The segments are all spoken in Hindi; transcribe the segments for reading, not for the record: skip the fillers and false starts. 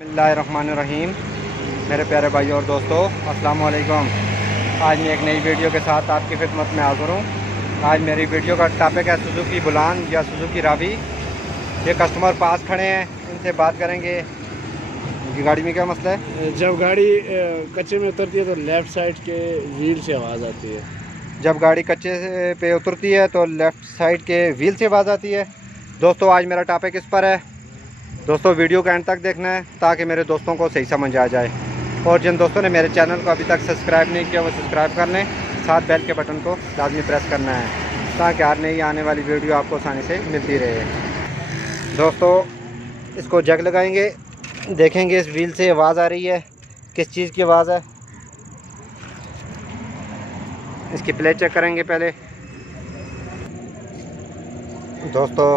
बिस्मिल्लाहिर्रहमानिर्रहीम। मेरे प्यारे भाई और दोस्तों, अस्सलाम वालेकुम। आज मैं एक नई वीडियो के साथ आपकी खिदमत में हाज़िर हूँ। आज मेरी वीडियो का टॉपिक है सुजुकी बुलान या सुजुकी रावी। ये कस्टमर पास खड़े हैं, इनसे बात करेंगे। इनकी गाड़ी में क्या मसला है? जब गाड़ी कच्चे में उतरती है तो लेफ़्ट साइड के व्हील से आवाज़ आती है। जब गाड़ी कच्चे पे उतरती है तो लेफ़्ट साइड के व्हील से आवाज़ आती है। दोस्तों, आज मेरा टॉपिक इस पर है। दोस्तों, वीडियो का एंड तक देखना है ताकि मेरे दोस्तों को सही समझ आ जाए। और जिन दोस्तों ने मेरे चैनल को अभी तक सब्सक्राइब नहीं किया वो सब्सक्राइब कर लें, साथ बेल के बटन को लाजमी प्रेस करना है ताकि हर नई आने वाली वीडियो आपको आसानी से मिलती रहे। दोस्तों, इसको जग लगाएंगे, देखेंगे इस व्हील से आवाज़ आ रही है, किस चीज़ की आवाज़ है। इसकी प्लेट चेक करेंगे पहले। दोस्तों,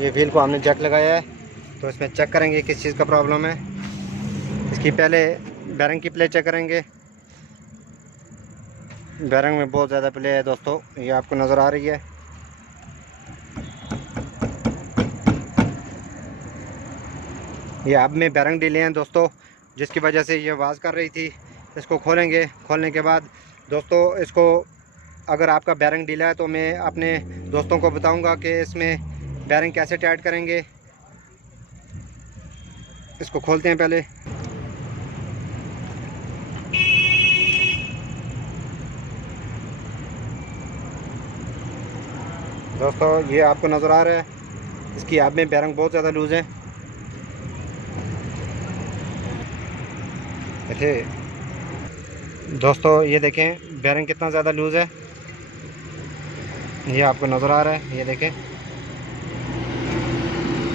ये व्हील को हमने जग लगाया है तो इसमें चेक करेंगे किस चीज़ का प्रॉब्लम है। इसकी पहले बैरिंग की प्ले चेक करेंगे। बैरिंग में बहुत ज़्यादा प्ले है दोस्तों, ये आपको नज़र आ रही है। ये अब में बैरिंग डीले हैं दोस्तों, जिसकी वजह से ये आवाज़ कर रही थी। इसको खोलेंगे, खोलने के बाद दोस्तों इसको, अगर आपका बैरिंग डीला है तो मैं अपने दोस्तों को बताऊंगा कि इसमें बैरिंग कैसे टाइट करेंगे। इसको खोलते हैं पहले। दोस्तों, ये आपको नज़र आ रहा है, इसकी आप में बैरिंग बहुत ज़्यादा लूज़ है। देखिए दोस्तों, ये देखें बैरिंग कितना ज़्यादा लूज़ है, ये आपको नज़र आ रहा है। ये देखें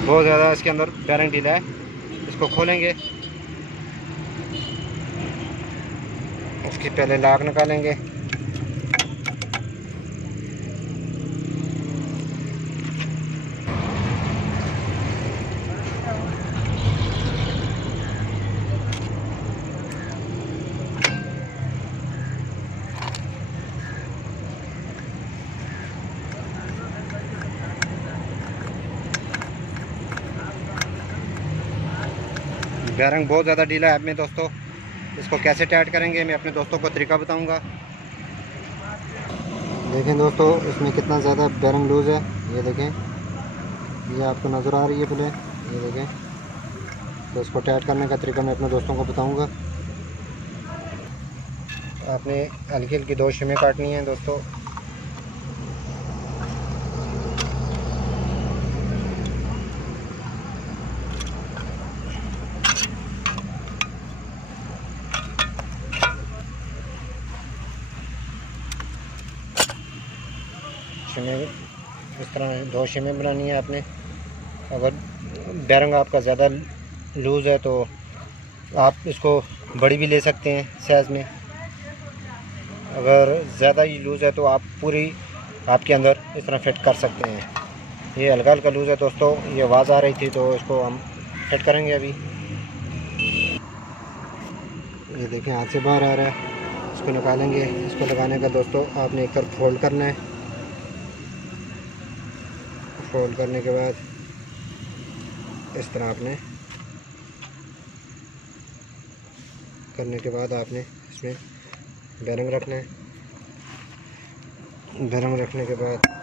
बहुत ज़्यादा इसके अंदर बैरिंग ढीला है। इसको खोलेंगे, इसकी पहले लॉक निकालेंगे। बैरिंग बहुत ज़्यादा ढीला है अब में दोस्तों, इसको कैसे टाइट करेंगे मैं अपने दोस्तों को तरीका बताऊंगा। देखें दोस्तों, इसमें कितना ज़्यादा बैरिंग लूज़ है। ये देखें, ये आपको नज़र आ रही है प्ले, ये देखें। तो इसको टाइट करने का तरीका मैं अपने दोस्तों को बताऊंगा। आपने हल्की हल्की 2 शिमें काटनी है दोस्तों। शिमें इस तरह 2 शिमें बनानी है आपने। अगर बैरिंग आपका ज़्यादा लूज़ है तो आप इसको बड़ी भी ले सकते हैं साइज़ में। अगर ज़्यादा ही लूज़ है तो आप पूरी आपके अंदर इस तरह फिट कर सकते हैं। ये हल्का हल्का लूज़ है दोस्तों, ये आवाज़ आ रही थी तो इसको हम फिट करेंगे अभी। ये देखें हाथ से बाहर आ रहा है, इसको निकालेंगे। इसको लगाने का दोस्तों आपने एक तरफ फोल्ड करना है। फोल्ड करने के बाद इस तरह आपने करने के बाद आपने इसमें बैरिंग रखना है। बैरिंग रखने के बाद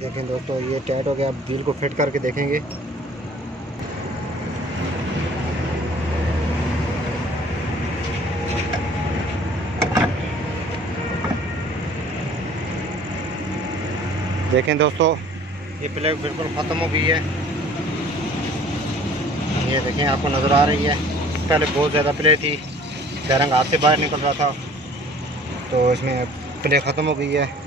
देखें दोस्तों, ये टाइट हो गया। अब व्हील को फिट करके देखेंगे। देखें दोस्तों, ये प्लेट बिल्कुल ख़त्म हो गई है। ये देखें आपको नज़र आ रही है, पहले बहुत ज़्यादा प्ले थी, बैरिंग हाथ से बाहर निकल रहा था, तो इसमें प्ले ख़त्म हो गई है।